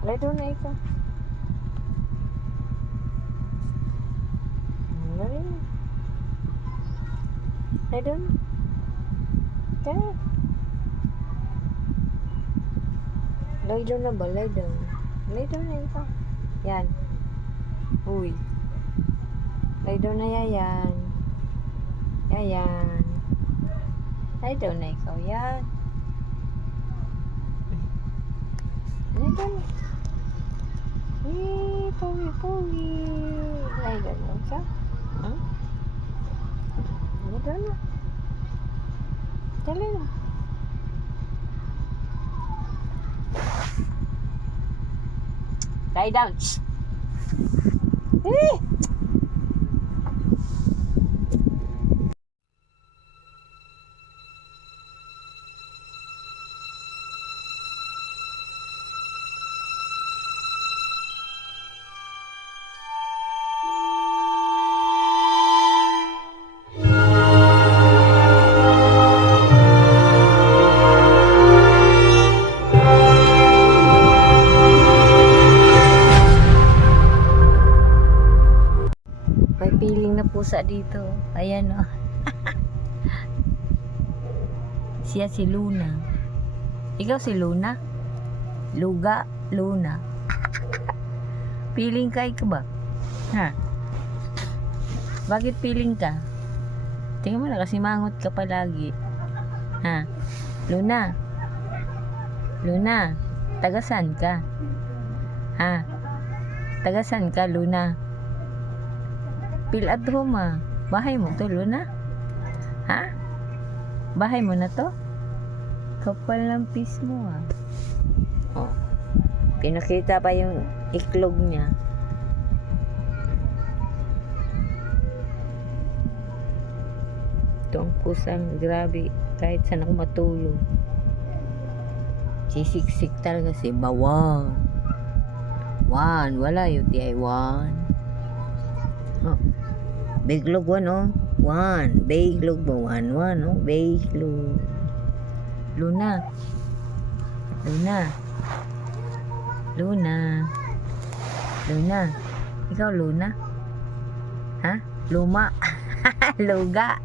Lay doon na ikaw. Lay. Lay doon. Kaya. Lay doon na ba? Lay doon. Lay doon na ikaw. Yan. Uy. Lay doon na yan. Yan. Lay doon na ikaw. Yan. Lay doon. Pogi. Lay doon na ikaw. Lay doon na. Dali na. Lie down. Eh! May piling na pusa dito. Ayan o. Siya si Luna. Ikaw si Luna? Luga, Luna. Piling ka ba? Ha? Bakit piling ka? Tingnan mo na kasi mangot ka palagi. Ha? Luna. Luna. Tagasan ka? Ha? Tagasan ka, Luna? Pil at home ah. Bahay mo to, Luna? Ha? Bahay mo na to? Kapal ng pis mo ah. Oh. Pinakita pa yung iklog niya. Ito ang pusang grabe. Kahit saan ako matulog. Sisiksik talaga si Bawang. Wala yung TI1. Oh. Biglog 1 oh. 1. Biglog ba 1 oh. Biglog. Luna. Ikaw Luna? Ha? Luma. Luga.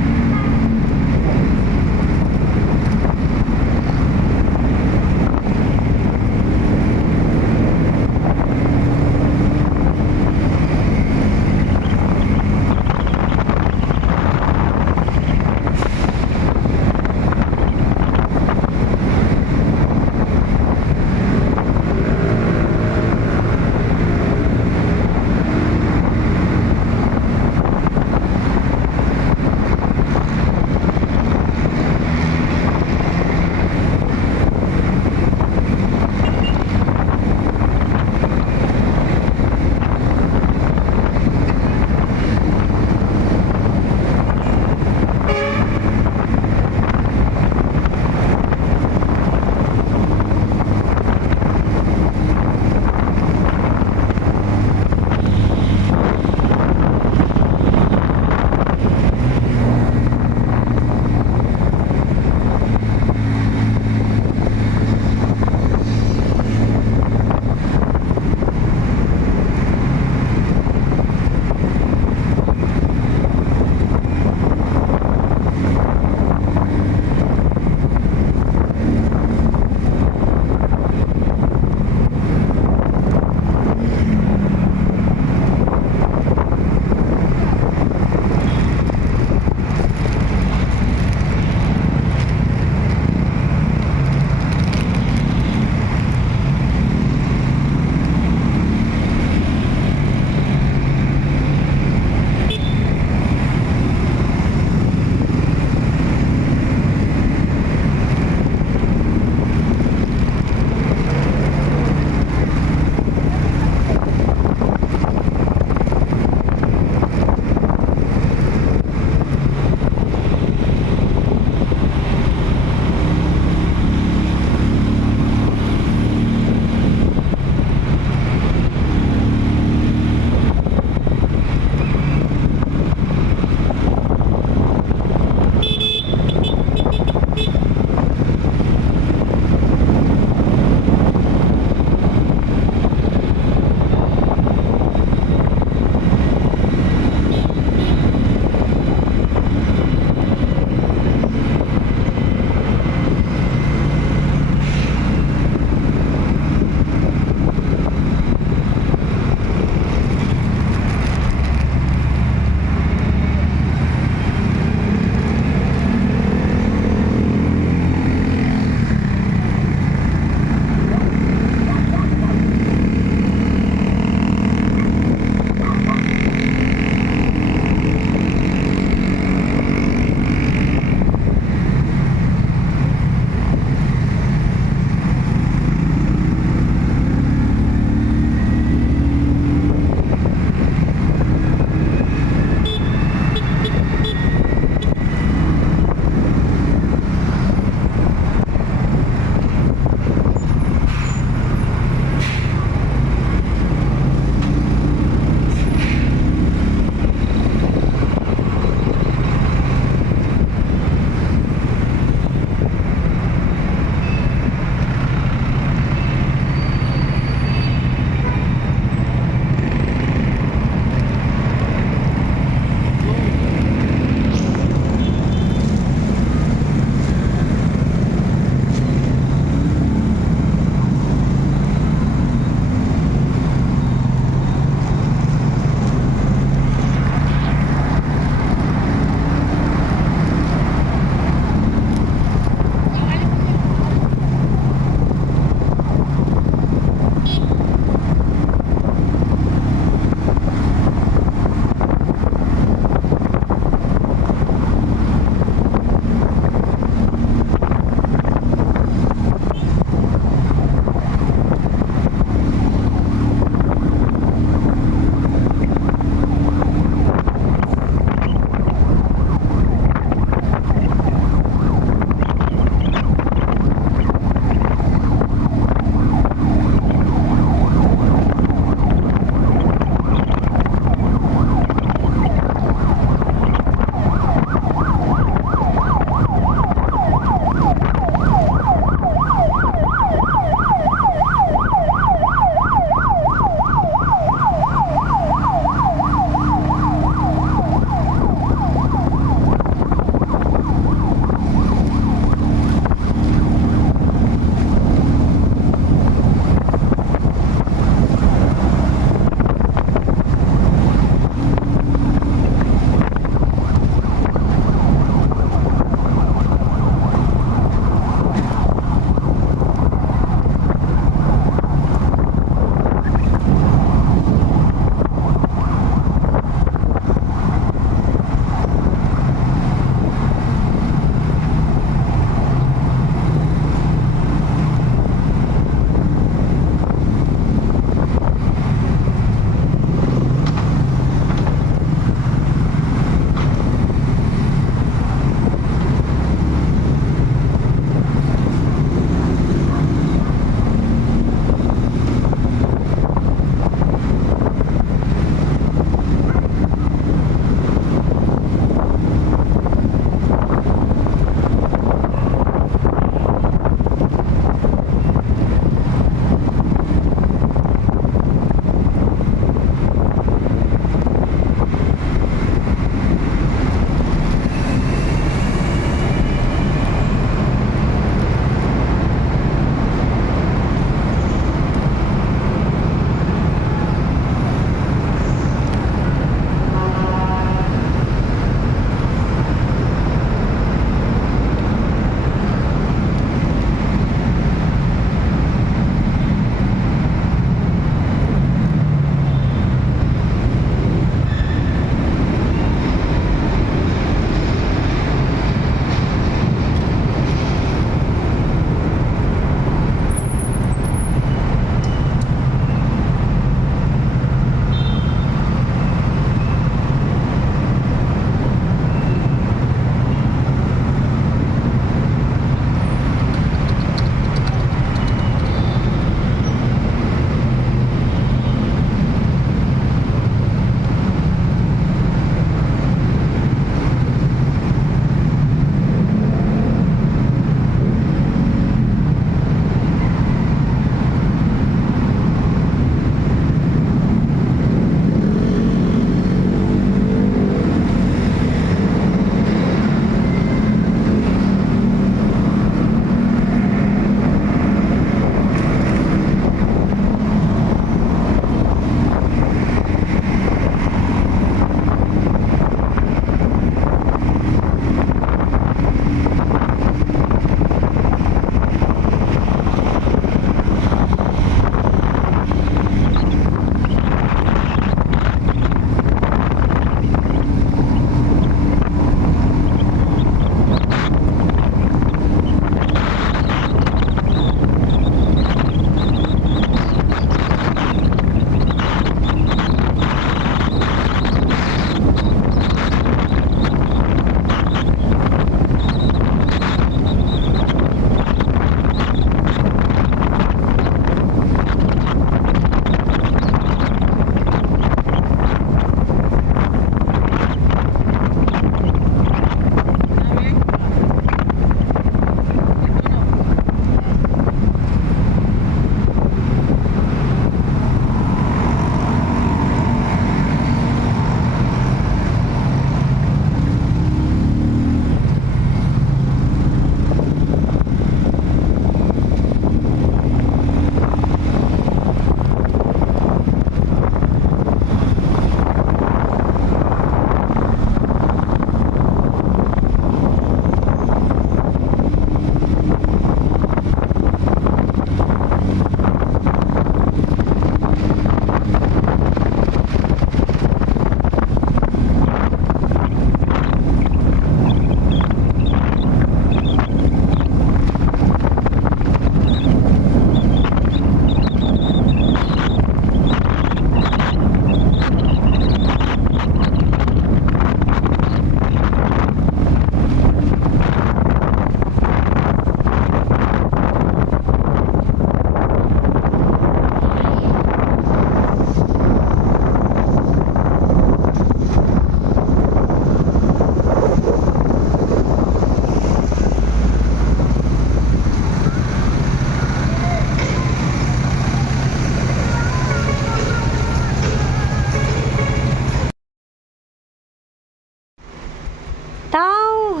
Tao!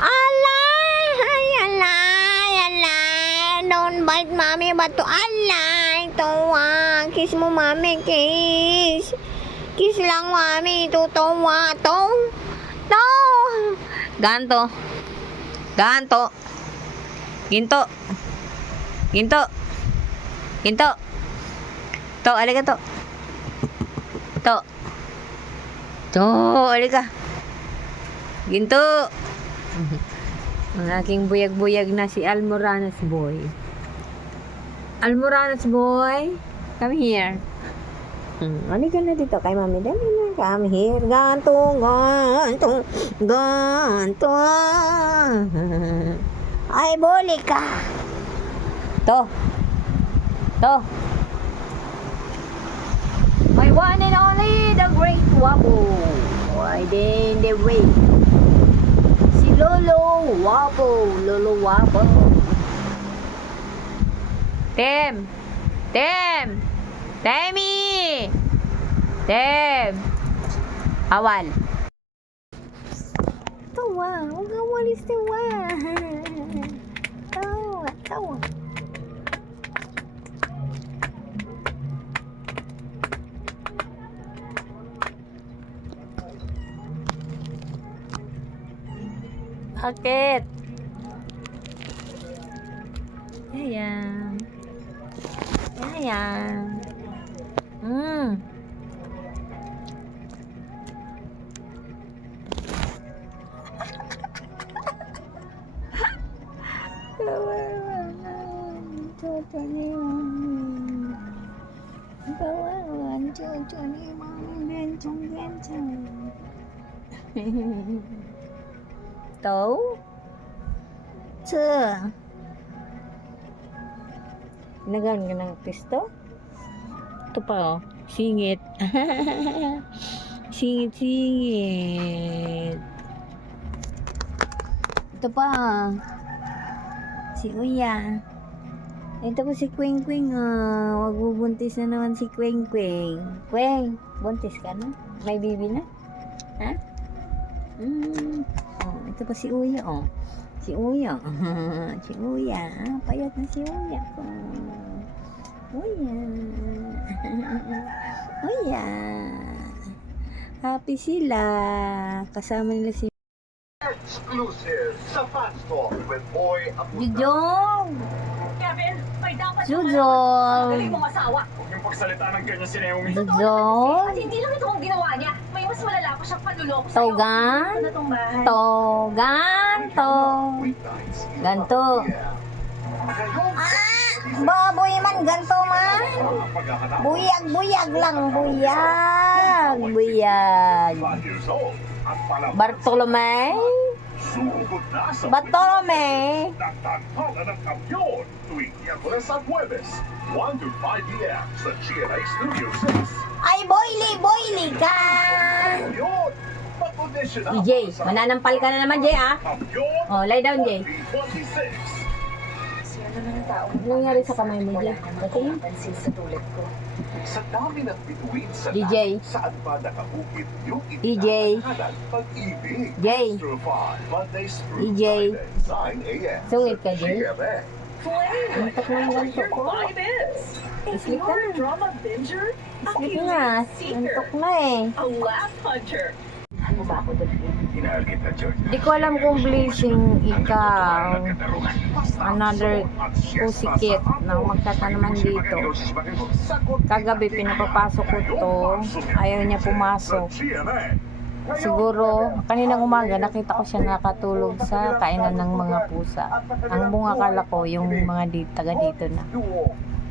Alay! Ay, alay! Alay! Don't bite mommy bato. Alay! Tuwa! Kiss mo mami, kiss! Kiss lang mami, tutuwa. To! Ganto! Ganto! Ginto! Ginto! Ginto! To, alika to! To! To, alika! Ginto! Ang aking buyag-buyag na si Almoranas boy. Almoranas boy, come here. Halika na dito kay mami. Dali na, come here. Ganto, ganto, ganto. Ay, boli ka. To. To. My one and only, the great Wapo. Riding the way. Si Lolo Wapo. Lolo Wapo. Tem. Tem. Temi. Tem. Awal. Tawa. Huwag awalis tawa. Tawa. Tawa. Bakit? Ayan. Ayan. Cucu ni mami. Kawan, cucu ni mami bencong-bencong. Tahu? Nagan ka ng pisto? Ito pa oh, singit. Singit. Ito pa si Uya. Ito pa si Quing Quing. Wag bubuntis na naman si Quing Quing. Quing, buntis ka na? May baby na? Ha? Oh, ito pa si Uya oh. Si Uya. Si Uya. Payat na si Uya. Uya. Uya. Happy sila. Kasama nila si Exclusive sa Fast Talk with Boy Abuta. Jujong. Kevin, may dapat Jujong. Galing mong asawa. Huwag yung pagsalita ng ganyan si Naomi. Jujong. At hindi lang ito ang ginawa niya. May mas malala pa siyang panluloko sa'yo. Togan. Ito na tong bahay. Ganto. Ganto. Baboy man, ganto man. Buyag lang, buyag. Bartolome. Bartolome. Nagtatalan ng kamyon tuwing Miyerkules at Huwebes, 1 to 5 p.m. sa GMA Studio 6. Ay, boily ka. Kamyon! Mag-audition na DJ, mananampal ka na naman, Jay, ah. Kamyon Oh, lie down, Jay. 26. Ano ng tao? Ano nangyari sa kamay mo, Jay? Batiin? Pansin sa tulad ko. Sa dami ng bituin sa DJ. lahat, saan ba nakahukit yung DJ. itinatahanan pag-ibig? Jay. Through 5 Mondays through DJ. Friday, 9 a.m. Sungit ka, sa Jay? GMA. Antok na yung ganto ko. Sleep ka na. drama binger? Sleep na. Antok na eh. A laugh hunter. Ano ba ako doon? Inahal kita, George. Di ko alam kung blessing ikaw. Another pusikit na magkata naman dito. Kagabi pinapapasok ko to. Ayaw niya pumasok. Siguro, kaninang umaga nakita ko siya nakatulog sa kainan ng mga pusa. Ang bunga akala ko yung mga taga dito na.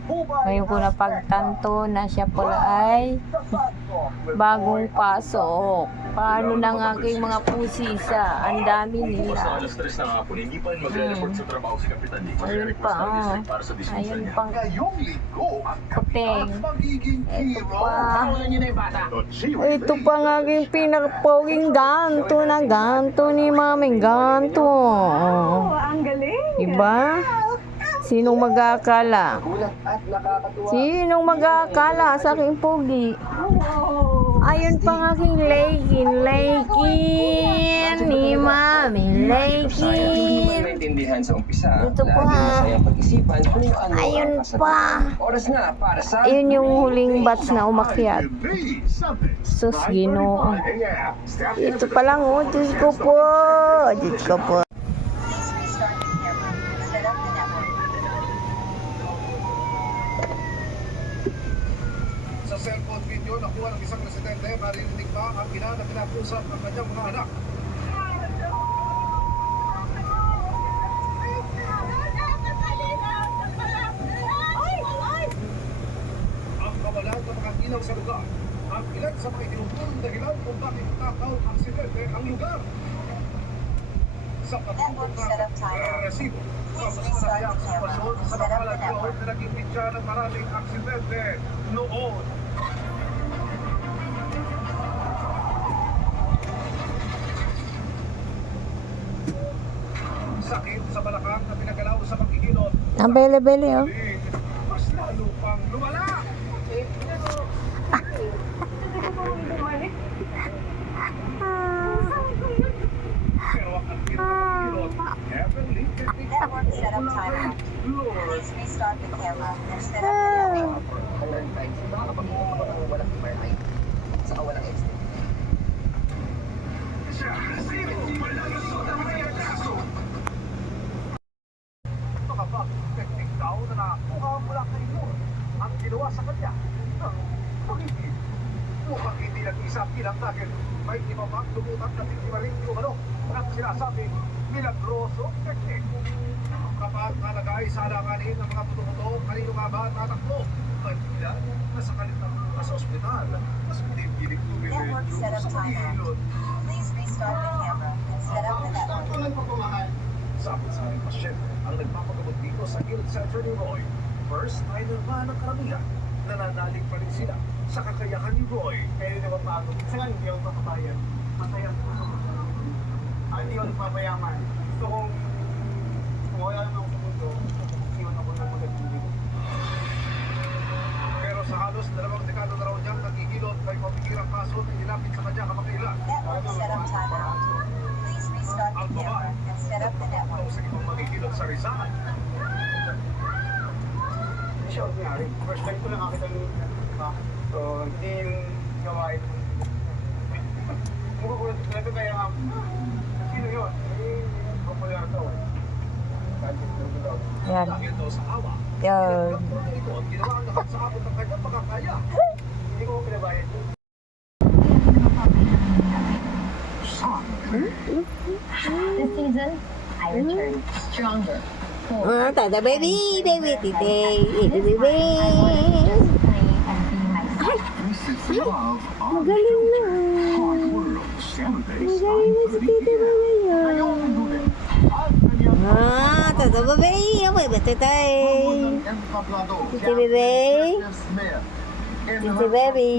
Ngayon ko napagtanto na siya pala ay bagong pasok. Paano ng aking mga pusisa? Ang dami nila. Alas 3 ng hapon, hindi pa rin magre-report sa trabaho si Kapitan Nico. Ayun pa, oh. Ayun pang Ngayong linggo, ang Kuteng. kapitan magiging Ito hero. pa. Don't she Ito pa ang aking pinakapoging ganto na ganto ni Maming ganto. Oh, Ang galing! diba? Sinong mag-aakala? Sinong mag-aakala sa aking pogi? Ayun pa ang aking legging ni Mami legging. Maintindihan sa umpisa. Ito pa. Laging masayang pag-isipan kung ano Ayun ang kasagutan. pa. Oras na para sa... Ayun yung huling batch na umakyat. Sus, Ginoo. Ito pa lang, oh. Diyos ko po. Diyos ko po. Sa cellphone video nakuha ng isang residente, marinig ba ang ina na pinakusap ng kanyang mga anak? Ang kawalan ng mga ilaw sa lugar, ang ilan sa mga itinutulong dahilan kung bakit tataw ang aksidente ang lugar. Sa pagtutok ng resibo, pagsasanay ang sitwasyon sa Napalan Road na naging pitya ng maraming aksidente noon. Sakit sa balakang na pinagalaw sa pagkikilot. Ang bele-bele, oh. Mas lalo pang lumala. Pero ang pagkikilot, heavenly Network setup timeout. Lord. Please restart the camera and set up the network. Nakapag-technic daw na nakuha mula kay Lord ang ginawa sa kanya ng pag-ibig. Mukhang hindi nag-isa bilang dahil may iba pang lumutan na titimaring umano ang sinasabing milagroso technique. Kapag nalagay sa alanganin ng mga buto-buto, kanino nga ba tatakbo? May ilan na sa kalitang sa ospital, mas pinipili Network setup timeout. Please restart the camera and set up the network. Sapit-sapit pasyente ang nagpapagamot dito sa Guild Center ni Roy. First timer ba ng karamihan? Nananalig pa rin sila sa kakayahan ni Roy. Kaya hindi mapagod. Kasi nga hindi ako makabayan. Masaya ako sa mundo. Hindi ako nagpapayaman. Gusto kong wala naman ako sa mundo. Iwan ako ng magagulong. Pero sa halos 2 dekada na raw niyang nagigilot may pamikirang kaso na inilapit sa kanya kamakailan. Network setup timeout. Please restart the Ang camera babae, and set up the network. nagpapataw sa ibang magigilot sa Rizal. Hindi siya ordinary. First time ko lang nakita ng so, hindi yung gawain. Magugulat ko talaga kaya sino yun? Popular daw eh. Yan. Dahil daw sa awa, Yan. pinagdaktor niya ito at ginawa ang lahat sa abot ng kanyang makakaya. Hindi ko pinabayad yun. This season, I returned stronger. Tada baby, baby, tite, baby, baby. Magaling na. Magaling na si tite, baby. Tada baby, amoy ba tite? Tite, baby. Tite, baby.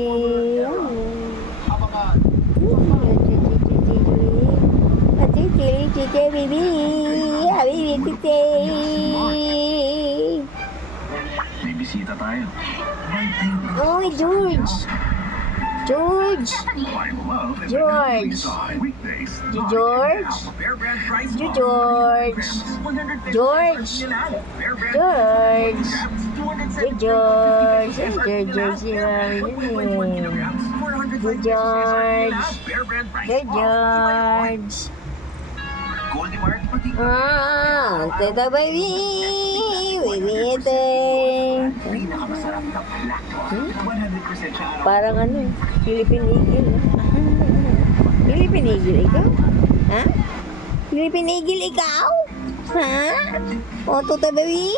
Tite, baby. Habibi, tite. May bisita tayo. Oy, George. George. Find love is George. weekdays. George. George. George. George. George. George. Tita baby. Baby, parang ano, Philippine Eagle. Philippine Eagle ikaw? Ha? Philippine Eagle ikaw? Ha? O, Tita baby.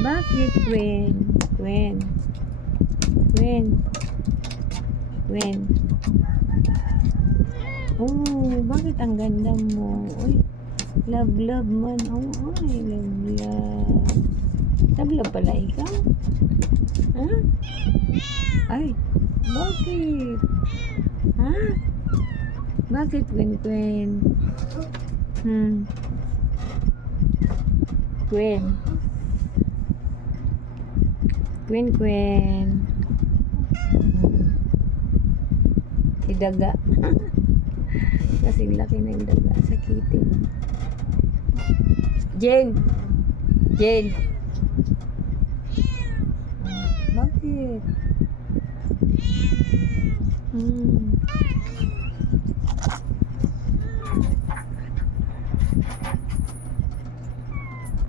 Bakit, Gwen? Gwen? Gwen? Gwen? Oh, bakit ang ganda mo? Uy, love man. Oh, ay, love. Tabla pala ikaw? Ha? Ay, bakit? Ha? Bakit, Gwen? Gwen? Si daga. Kasing laki ng daga. Sakitin. Jen! Bakit?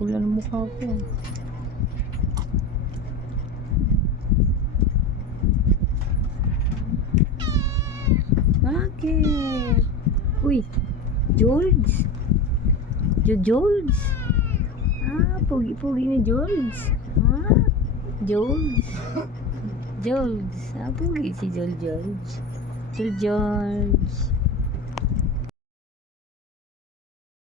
Pula ng mukha ko. Bakit? Uy, George? George? Ah, pogi-pogi ni George. Ah, George? Ah, pogi si George. George.